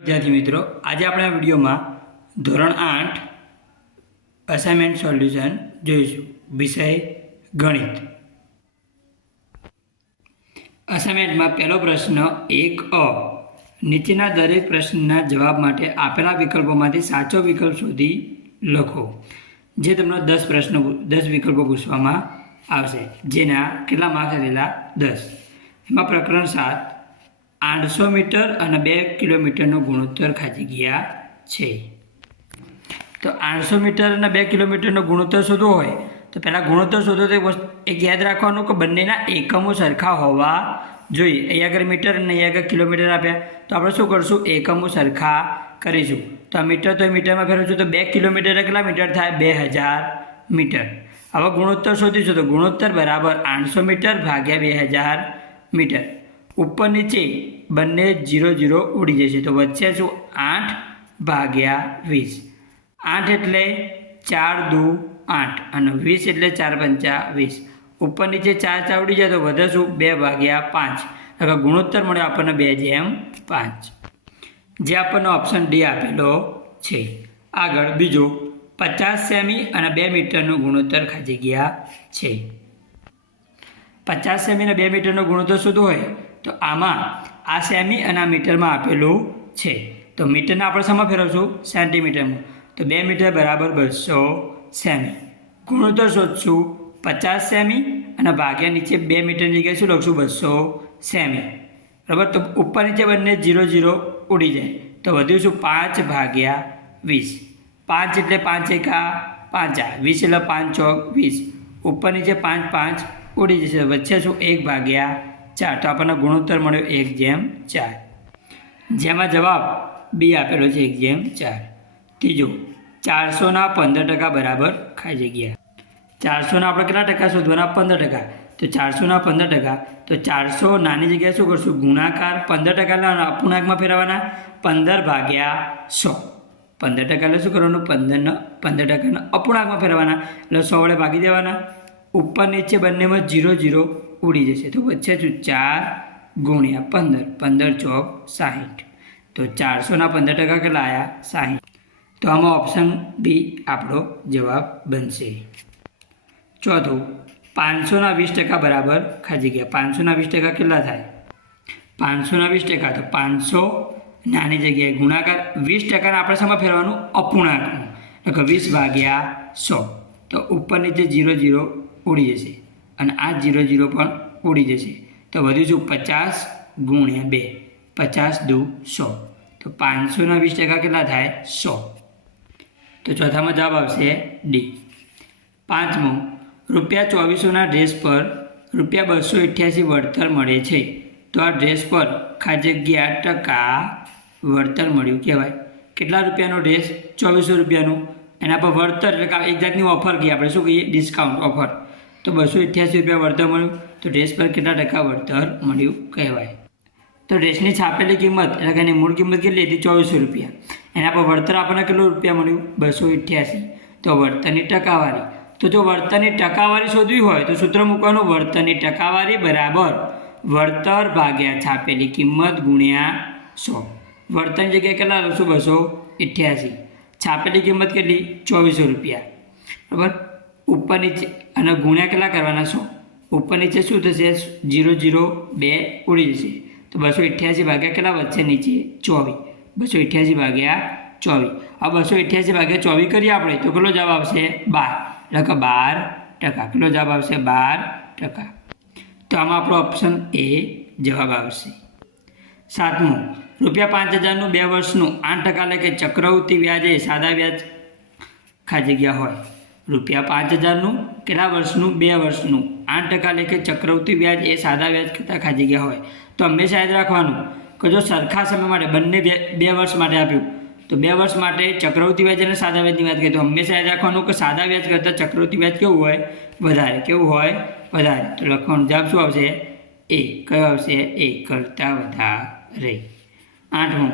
વિદ્યાર્થી મિત્રો, આજે આપણે આ વિડીયોમાં ધોરણ આઠ અસાઇનમેન્ટ સોલ્યુશન જોઈશું. વિષય ગણિત. અસાઇનમેન્ટમાં પહેલો પ્રશ્ન એક અ. નીચેના દરેક પ્રશ્નના જવાબ માટે આપેલા વિકલ્પોમાંથી સાચો વિકલ્પ શોધી લખો, જે તમને દસ પ્રશ્નો દસ વિકલ્પો પૂછવામાં આવશે, જેના કેટલા માર્ક્સ રહેલા? દસ. એમાં પ્રકરણ સાત આઠસો મીટર અને બે કિલોમીટરનો ગુણોત્તર ખાજી ગયા છે. તો આઠસો મીટર અને બે કિલોમીટરનો ગુણોત્તર શોધવો હોય, તો પહેલાં ગુણોત્તર શોધો તો એક યાદ રાખવાનું કે બંનેના એકમો સરખા હોવા જોઈએ. અહીંયા આગળ મીટર અને અહીંયા આગળ કિલોમીટર આપ્યા. તો આપણે શું કરશું? એકમો સરખા કરીશું. તો આ મીટર તો મીટરમાં મીટરમાં ફેરવશું તો બે કિલોમીટર કેટલા મીટર થાય? બે હજાર મીટર. હવે ગુણોત્તર શોધીશું તો ગુણોત્તર બરાબર આઠસો મીટર ભાગ્યા બે હજાર મીટર. ઉપર નીચે બંને જીરો જીરો ઉડી જશે. તો વચ્ચે શું? આઠ ભાગ્યા વીસ. આઠ એટલે ચાર દુ આઠ. અને વીસ એટલે ચાર પંચા વીસ. ઉપર નીચે ચાર ચાર ઉડી જાય તો વધે શું? બે ભાગ્યા પાંચ. હવે ગુણોત્તર મળ્યો આપણને બે જેમ પાંચ. જે આપણને ઓપ્શન ડી આપેલો છે. આગળ બીજો પચાસ સેમી અને બે મીટરનું ગુણોત્તર ખાજી ગયા છે. પચાસ સેમી અને બે મીટરનો ગુણોત્તર શું હોય તો આમાં આ સેમી અને આ મીટરમાં આપેલું છે. તો મીટરને આપણે શામાં ફેરવશું સેન્ટીમીટરમાં તો બે મીટર બરાબર બસો સેમી. ગુણોત્તર શોધશું પચાસ સેમી અને ભાગ્યા નીચે બે મીટરની જગ્યાએ શું લખશું? બસો સેમી. બરાબર? તો ઉપર નીચે બંને જીરો જીરો ઉડી જાય. તો વધ્યું શું? પાંચ ભાગ્યા વીસ. પાંચ એટલે પાંચ એકા પાંચા. વીસ એટલે પાંચ ચોક વીસ. ઉપર નીચે પાંચ પાંચ ઉડી જશે. વચ્ચે શું? એક ભાગ્યા ચાર. તો આપણને ગુણોત્તર મળ્યો એક જેમ ચાર. જેમાં જવાબ બી આપેલો છે એક જેમ ચાર. ત્રીજું, ચારસોના પંદર ટકા બરાબર ખાઈ જગ્યા. ચારસોના આપણે કેટલા ટકા શોધવાના? પંદર ટકા. તો ચારસોના પંદર ટકા. તો ચારસો નાની જગ્યાએ શું કરશું? ગુણાકાર પંદર ટકાના અપૂર્ણાંકમાં ફેરવવાના? પંદર ભાગ્યા સો. પંદર ટકા એટલે શું કરવાનું? પંદરનો, પંદર ટકાના અપૂર્ણાંકમાં ફેરવાના એટલે સો વડે ભાગી દેવાના. ઉપર નીચે બંનેમાં જીરો જીરો ઉડી જશે. તો વચ્ચે શું? ચાર ગુણ્યા પંદર. પંદર ચોક સાહીઠ. તો ચારસોના પંદર ટકા કેટલા આવ્યા સાહીઠ. તો આમાં ઓપ્શન બી આપણો જવાબ બનશે. ચોથું, પાંચસોના વીસ ટકા બરાબર ખાજી ગયા. પાંચસોના વીસ ટકા કેટલા થાય? પાંચસોના વીસ ટકા. તો પાંચસો નાની જગ્યાએ ગુણાકાર. વીસ ટકાને આપણે સામે ફેરવાનું? અપૂર્ણાંકનું એટલે કે વીસ ભાગ્યા સો. તો ઉપર નીચે જીરો જીરો ઉડી જશે. અને આ જીરો જીરો પણ ઉડી જશે. તો વધુ શું પચાસ ગુણ્યા બે. પચાસ દુ સો. તો પાંચસોના વીસ ટકા કેટલા થાય? સો. તો ચોથામાં જવાબ આવશે ડી. પાંચમો, રૂપિયા ચોવીસોના ડ્રેસ પર રૂપિયા બસો અઠ્યાસી વળતર મળે છે. તો આ ડ્રેસ પર ખાજગ્યા ટકા વળતર મળ્યું કહેવાય. કેટલા રૂપિયાનો ડ્રેસ? ચોવીસો રૂપિયાનું. એના પર વળતર, એટલે એક જાતની ઓફર કહીએ આપણે. શું કહીએ? Discount offer. તો બસો અઠ્યાસી રૂપિયા વળતર મળ્યું. તો ડ્રેસ પર કેટલા ટકા વળતર મળ્યું કહેવાય. તો ડ્રેસની છાપેલી કિંમત, એટલે કે એની મૂળ કિંમત કેટલી હતી? ચોવીસો રૂપિયા. એના પર વળતર આપણને કેટલું રૂપિયા મળ્યું? બસો અઠ્યાસી. તો વળતરની ટકાવારી. તો જો વળતરની ટકાવારી શોધવી હોય, તો સૂત્ર મૂકવાનું વળતરની ટકાવારી બરાબર વળતર ભાગ્યા છાપેલી કિંમત ગુણ્યા સો. વળતરની જગ્યાએ કેટલા લખશું બસો અઠ્યાસી. છાપેલી કિંમત કેટલી? ચોવીસો રૂપિયા. બરાબર? ઉપર નીચે, અને ગુણ્યા કેટલા કરવાના છો? ઉપર નીચે શું થશે? જીરો જીરો બે ઉડી જશે. તો બસો અઠ્યાસી ભાગ્યા કેટલા વધશે? નીચે ચોવીસ. બસો અઠ્યાસી ભાગ્યા ચોવીસ. આ બસો અઠ્યાસી ભાગ્યા ચોવીસ કરીએ આપણે, તો કેટલો જવાબ આવશે? બાર. એટલે બાર ટકા. કેટલો જવાબ આવશે? બાર ટકા. તો આમાં આપણો ઓપ્શન એ જવાબ આવશે. સાતમું. રૂપિયા પાંચ હજારનું બે વર્ષનું આઠ ટકા લખે ચક્રવૃત્તિ વ્યાજે સાદા વ્યાજ ખાઈ જગ્યા હોય. રૂપિયા પાંચ હજારનું, કેટલા વર્ષનું? બે વર્ષનું. આઠ ટકા લેખે ચક્રવૃત્તિ વ્યાજ એ સાદા વ્યાજ કરતાં ખાધી ગયા હોય. તો હંમેશા યાદ રાખવાનું કે જો સરખા સમય માટે બંને બે વર્ષ માટે આપ્યું, તો બે વર્ષ માટે ચક્રવૃત્તિ વ્યાજ અને સાદા વ્યાજની વાત કરીએ તો હંમેશા યાદ રાખવાનું કે સાદા વ્યાજ કરતાં ચક્રવૃત્તિ વ્યાજ કેવું હોય? વધારે. કેવું હોય? વધારે. તો લખવાનું જવાબ શું આવશે? એ. કયો આવશે? એ કરતાં વધારે. આઠમું.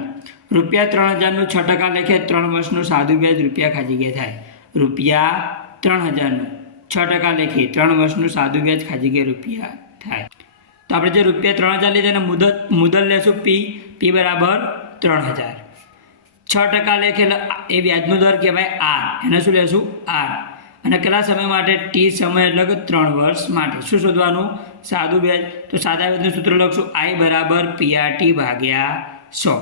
રૂપિયા ત્રણ હજારનું છ ટકા લેખે ત્રણ વર્ષનું સાદું વ્યાજ રૂપિયા ખાજી ગયા થાય. રૂપિયા ત્રણ હજારનું. છ ટકા લેખે. ત્રણ વર્ષનું સાદું વ્યાજ ખાજી ગયા રૂપિયા થાય. તો આપણે જે રૂપિયા ત્રણ હજાર લીધા એને મુદત મુદત લેશું પી પી બરાબર ત્રણ હજાર. છ ટકા લેખે એ વ્યાજનો દર કહેવાય આર. એને શું લેશું? આર. અને કેટલા સમય માટે? ટી સમય એટલે કે ત્રણ વર્ષ માટે. શું શોધવાનું? સાદું વ્યાજ. તો સાદા વ્યાજનું સૂત્ર લખશું આઈ બરાબર પીઆરટી ભાગ્યા સો.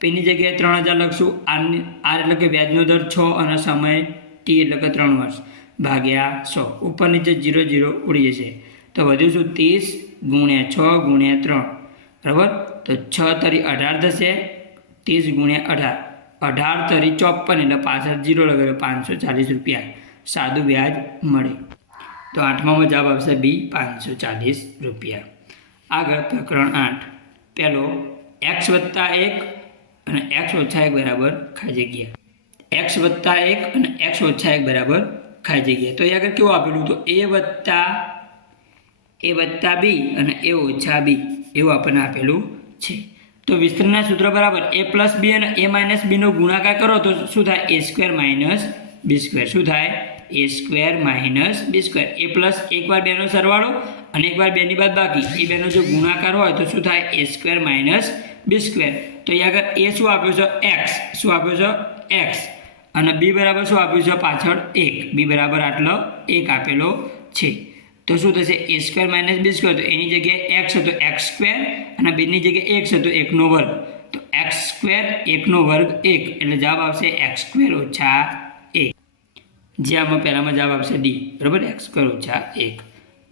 પીની જગ્યાએ ત્રણ હજાર લખશું. આર આર એટલે કે વ્યાજનો દર છ અને સમય ટી એટલે કે ત્રણ વર્ષ. ભાગ્યા સો. ઉપર નીચે જીરો જીરો ઉડી જશે. તો વધ્યું શું? ત્રીસ ગુણ્યા છ ગુણ્યા ત્રણ. બરાબર? તો છ તરી અઢાર થશે. ત્રીસ ગુણ્યા અઢાર. અઢાર તરી ચોપન એટલે પાછળ જીરો લગાવ્યો પાંચસો ચાલીસ રૂપિયા. સાદું વ્યાજ મળે. તો આઠમામાં જવાબ આવશે બી, પાંચસો ચાલીસ રૂપિયા. આગળ પ્રકરણ આઠ. પહેલો એક્સ વત્તા એક અને એક્સ ઓછા એક બરાબર ખાઈ જગ્યા. એક્સ વત્તા એક અને એક્સ ઓછા એક બરાબર ખાઈ જગ્યા તો એ આગળ કેવું આપેલું તો એ વત્તા એ વત્તા બી અને એ ઓછા બી એવું આપણને આપેલું છે. તો વિસ્તરણના સૂત્ર બરાબર એ પ્લસ બી અને એ માઇનસ બીનો ગુણાકાર કરો તો શું થાય? A square minus B square. શું થાય? A square minus B square. A plus એકવાર બેનો સરવાળો અને એકવાર બેની બાદ બાકી. એ બેનો જો ગુણાકાર હોય તો શું થાય? A square minus B square. તો અહીંયા આગળ એ શું આપ્યો છે? એક્સ. શું આપ્યો છે? એક્સ. અને બી બરાબર શું આપ્યું છે? પાછળ એક. બી બરાબર આટલો એક આપેલો છે. તો શું થશે? A square minus B square. તો એની જગ્યાએ એક્સ હતો, એક્સ સ્ક્વેર અને બીની જગ્યાએ એક્સ હતો, એકનો વર્ગ. તો એક્સ સ્ક્વેર, એકનો વર્ગ એક. એટલે જવાબ આવશે એક્સ સ્ક્વેર ઓછા એક. જે આમાં પહેલામાં જવાબ આવશે ડી. બરાબર? એક્સ સ્ક્વેર ઓછા એક.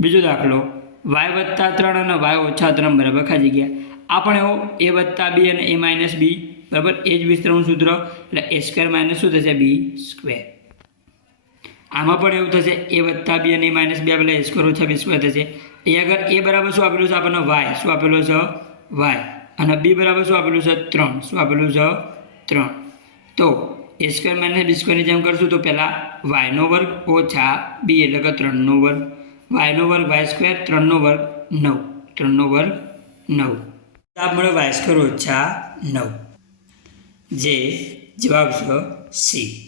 બીજો દાખલો. વાય વત્તા ત્રણ અને વાય ઓછા ત્રણ. બરાબર? ખાઈ ગયા આ પણ એ વત્તા બી અને એ માઇનસ બી. બરાબર? એ જ વિસ્તરણ સૂત્ર. એટલે એ સ્ક્વેર માઇનસ શું થશે? બી સ્ક્વેર આમાં પણ એવું થશે એ વત્તા બી અને માઇનસ બે આપણે સ્ક્વેર ઓછા બી સ્ક્વેર થશે. એ આગળ એ બરાબર શું આપેલું છે? આપણને વાય શું આપેલું છે? વાય અને બી બરાબર શું આપેલું છે? ત્રણ. શું આપેલું છે? ત્રણ. તો એ સ્ક્વેર માઇનસ બી સ્ક્વેરની જેમ કરશું તો પહેલાં વાયનો વર્ગ ઓછા બી એટલે કે ત્રણનો વર્ગ. વાયનો વર્ગ વાય સ્ક્વેર ત્રણનો વર્ગ નવ. ત્રણનો વર્ગ નવ. જવાબ મળે વાય સ્ક્વેર ઓછા નવ. જે જવાબ છે સી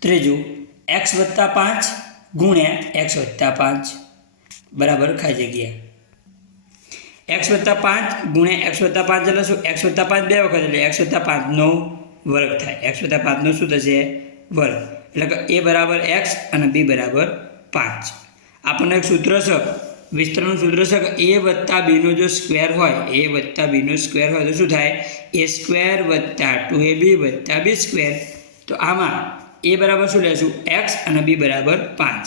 ત્રીજું એક્સ વત્તા પાંચ ગુણ્યા એક્સ વત્તા પાંચ. બરાબર ખાઈ જગ્યા. એક્સ વત્તા પાંચ ગુણ્યા એક્સ વત્તા પાંચ એટલે શું? એક્સ વત્તા પાંચ બે વખત એટલે એક્સ વત્તા પાંચનો વર્ગ થાય. એક્સ વત્તા પાંચનો શું થશે? વર્ગ. એટલે કે એ બરાબર એક્સ અને બી બરાબર પાંચ. આપણને એક સૂત્ર છે વિસ્તરણનું સૂત્ર છે કે એ વત્તા બીનો જો સ્ક્વેર હોય એ વત્તા બીનો સ્ક્વેર હોય તો શું થાય? એ સ્ક્વેર વત્તા ટુ એ બી વત્તા બી સ્ક્વેર તો આમાં એ બરાબર શું લેશું? એક્સ અને બી બરાબર પાંચ.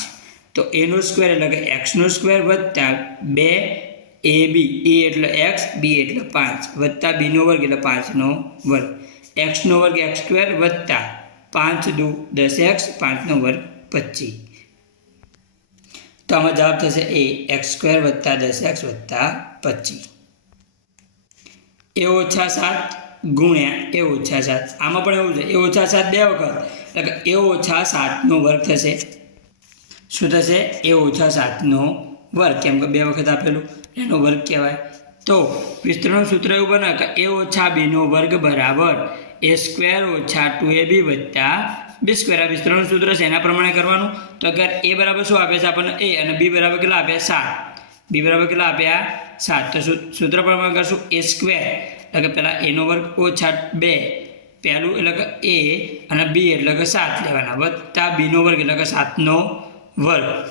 તો એનો સ્ક્વેર એટલે કે એક્સનો સ્ક્વેર વત્તા બે એ બી એ એટલે એક્સ બી એટલે પાંચ. વત્તા બીનો વર્ગ એટલે પાંચનો વર્ગ. એક્સનો વર્ગ એક્સ સ્ક્વેર વત્તા પાંચ દુ દસ એક્સ પાંચનો વર્ગ પચીસ. તો આમાં જવાબ થશે એ, એક્સ સ્ક્વેર વત્તા દસ, એક્સ વત્તા પચીસ. એ ઓછા સાત ગુણ્યા એ ઓછા સાત. આમાં પણ એવું છે, એ ઓછા સાત બે વખત. એટલે કે એ ઓછા સાતનો વર્ગ થશે. શું થશે? એ ઓછા સાતનો વર્ગ. કેમ કે બે વખત આપેલું, એનો વર્ગ કહેવાય. તો વિસ્તરણનું સૂત્ર એવું બને કે એ ઓછા બીનો વર્ગ બરાબર, એ સ્ક્વેર ઓછા ટુ એ બી વત્તા બી સ્ક્વેર આ વિસ્તરણનું સૂત્ર છે, એના પ્રમાણે કરવાનું. તો અગર એ બરાબર શું આપે છે આપણને એ અને બી બરાબર કેટલા આપ્યા સાત. બી બરાબર કેટલા આપ્યા સાત. તો સૂત્ર પ્રમાણે કરશું એ સ્ક્વેર એટલે કે પહેલાં એનો વર્ગ ઓછા બે. પહેલું એટલે કે એ અને બી એટલે કે સાત લેવાના. વત્તા બીનો વર્ગ એટલે કે સાતનો વર્ગ.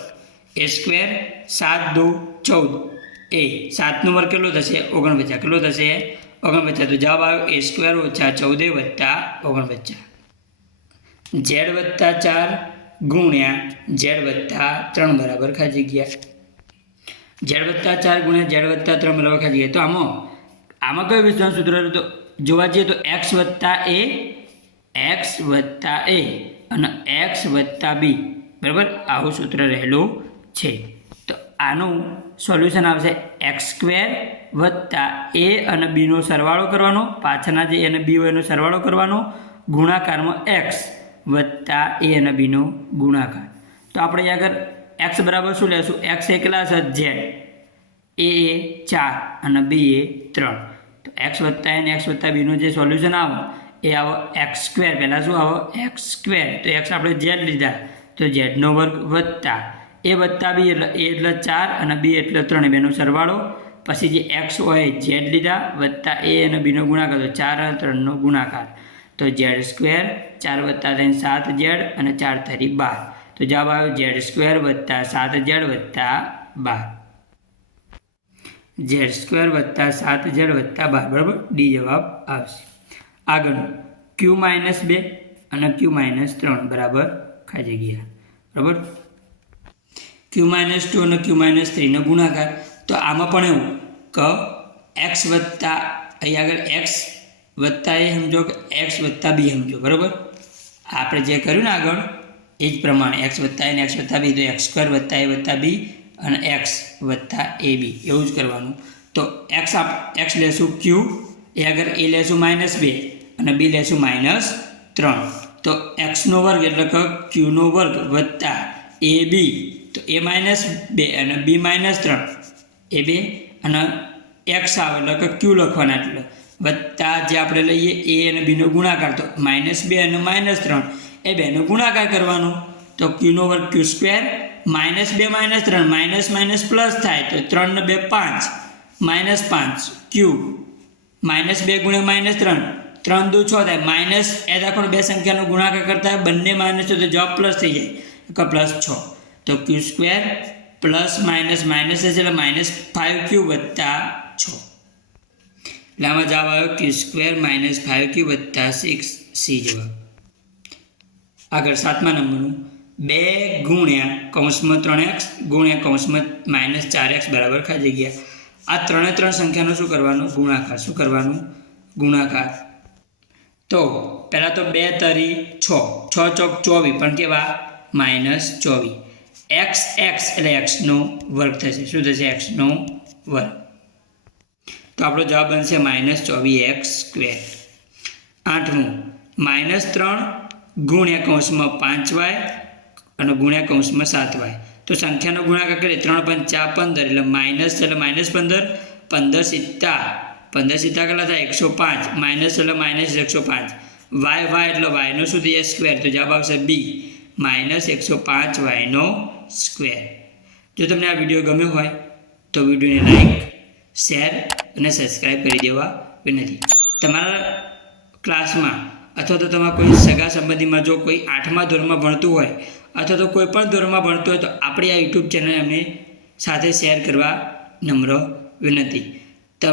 એ સ્ક્વેર સાત દુ ચૌદ. એ સાતનો વર્ગ કેટલો થશે? ઓગણપચાસ. કેટલો થશે? ઓગણપચાસ. તો જવાબ આવ્યો, એ સ્ક્વેર ઓછા ચૌદે વત્તા ઓગણપચાસ. ઝેડ વત્તા ચાર ગુણ્યા ઝેડ વત્તા ત્રણ બરાબર ખાજી ગયા. ઝેડ વત્તા ચાર ગુણ્યા ઝેડ વત્તા ત્રણ બરાબર ખાજી ગયા. તો આમાં આમાં કયું વિસ્તરણ સૂત્ર? તો જોવા જઈએ તો એક્સ વત્તા એ, એક્સ વત્તા એ અને એક્સ વત્તા બી બરાબર આવું સૂત્ર રહેલું છે. તો આનું સોલ્યુશન આવશે એક્સ સ્ક્વેર વત્તા એ અને બીનો સરવાળો કરવાનો, પાછળના જે એને બી હોય એનો સરવાળો કરવાનો, ગુણાકારમાં એક્સ. વત્તા એ અને બીનો ગુણાકાર. તો આપણે અહીં આગળ એક્સ બરાબર શું લેશું? એક્સ એકલા છે ઝેડ એ એ ચાર અને બી એ ત્રણ. તો એક્સ વત્તા એને એક્સ વત્તા બીનું જે સોલ્યુશન આવો, એ આવો એક્સ સ્ક્વેર. પહેલાં શું આવો? X square. તો એક્સ આપણે ઝેડ લીધા. તો ઝેડનો વર્ગ વત્તા. એ વત્તા બી એટલે એ એટલે ચાર અને બી એટલે ત્રણ. બેનો સરવાળો. પછી જે એક્સ હોય ઝેડ લીધા. વત્તા એ અને બીનો ગુણાકાર. તો ચાર અને ત્રણનો ગુણાકાર. તો ઝેડ સ્ક્વેર ચાર વત્તા ત્રણ સાત ઝેડ અને ચાર થરી બાર. તો જવાબ આવ્યો ઝેડ સ્ક્વેર વત્તા સાત ઝેડ વત્તા બાર. ઝેડ સ્ક્વેર વત્તા સાત ઝેડ વત્તા બાર. બરાબર? ડી જવાબ આવશે. આગળનું ક્યુ માઇનસ બે અને ક્યુ માઇનસ ત્રણ. બરાબર? ખાઈ જગ્યા બરાબર? ક્યુ માઇનસ ટુ અને ક્યુ માઇનસ થ્રીનો ગુણાકાર. તો આમાં પણ એવું. કે એક્સ વત્તા, અહીં આગળ એક્સ વત્તા એ સમજો કે એક્સ વત્તા બી સમજો, બરાબર? આપણે જે કર્યું ને આગળ, એ જ પ્રમાણે એક્સ વત્તા એ એક્સ વત્તા બી, તો એક્સ સ્ક્વેર વત્તા એ વત્તા બી અને એક્સ વત્તા એ બી, એવું જ કરવાનું. તો એક્સ આપ, એક્સ લેશું ક્યુ? એ આગળ એ લેશું માઇનસ બે અને બી લેશું માઇનસ ત્રણ. તો એક્સનો વર્ગ એટલે કે ક્યુનો વર્ગ વત્તા એ બી, તો એ માઇનસ બે અને બી માઇનસ ત્રણ. એ બે અને એક્સ આવે એટલે કે ક્યુ લખવાના એટલે. વત્તા જે આપણે લઈએ એ અને બીનો ગુણાકાર, તો માઇનસ બે અને માઇનસ ત્રણ. એ બેનો ગુણાકાર કરવાનો. તો ક્યુનો વર્ગ ક્યુ સ્ક્વેર માઇનસ બે માઇનસ ત્રણ. માઇનસ માઇનસ પ્લસ થાય તો ત્રણ ને બે પાંચ. માઇનસ પાંચ ક્યુ માઇનસ બે ગુણ્યા માઇનસ ત્રણ. ત્રણ દુ છ થાય. માઇનસ એ પણ બે સંખ્યાનો ગુણાકાર કરતા બંને માઇનસ તો જવાબ પ્લસ થઈ જાય. કે પ્લસ છ. તો Q square plus minus minus એટલે માઇનસ ફાઇવ ક્યુ વત્તા છ. એટલે આમાં જવાબ આવ્યો Q square minus five Q વત્તા સિક્સ સી જવાબ આગળ સાતમા નંબરનું બે ગુણ્યા કૌંસમાં ત્રણ એક્સ ગુણ્યા કૌંસમાં માઇનસ ચાર એક્સ બરાબર ખાઈ જગ્યા આ ત્રણે ત્રણ સંખ્યાનો શું કરવાનું ગુણાકાર શું કરવાનું ગુણાકાર તો પહેલાં તો બે તરી છ છ ચોક ચોવીસ પણ કેવા માઇનસ ચોવીસ એક્સ એક્સ એટલે એક્સનો વર્ગ થશે શું થશે એક્સનો વર્ગ તો આપણો જવાબ બનશે માઇનસ ચોવીસ એક્સ સ્ક્વેર. આઠમું, માઇનસ ત્રણ ગુણ્યા કૌંસમાં પાંચ વાય અને ગુણ્યા કૌંસમાં સાત વાય. તો સંખ્યાનો ગુણાકાર કરીએ, ત્રણ પંચા પંદર, એટલે માઇનસ એટલે માઇનસ પંદર પંદર સિત્તા. પંદર સિત્તા કેટલા થાય? એકસો પાંચ. માઇનસ એટલે માઇનસ એકસો પાંચ. વાય વાય એટલે વાયનો શું થઈ સ્ક્વેર. તો જવાબ આવશે બી. માઇનસ એકસો પાંચ વાયનો સ્ક્વેર. જો તમને આ વીડિયો ગમ્યો હોય, તો વિડીયોને લાઈક શેર અને સબસ્ક્રાઈબ કરી દેવા વિનંતી. તમારા ક્લાસમાં અથવા તો તમારા કોઈ સગા સંબંધીમાં જો કોઈ આઠમા ધોરણમાં ભણતું હોય અથવા તો કોઈ પણ ધોરણમાં ભણતું હોય તો આપણી આ યુટ્યુબ ચેનલ એમને સાથે શેર કરવા નમ્ર વિનંતી. તો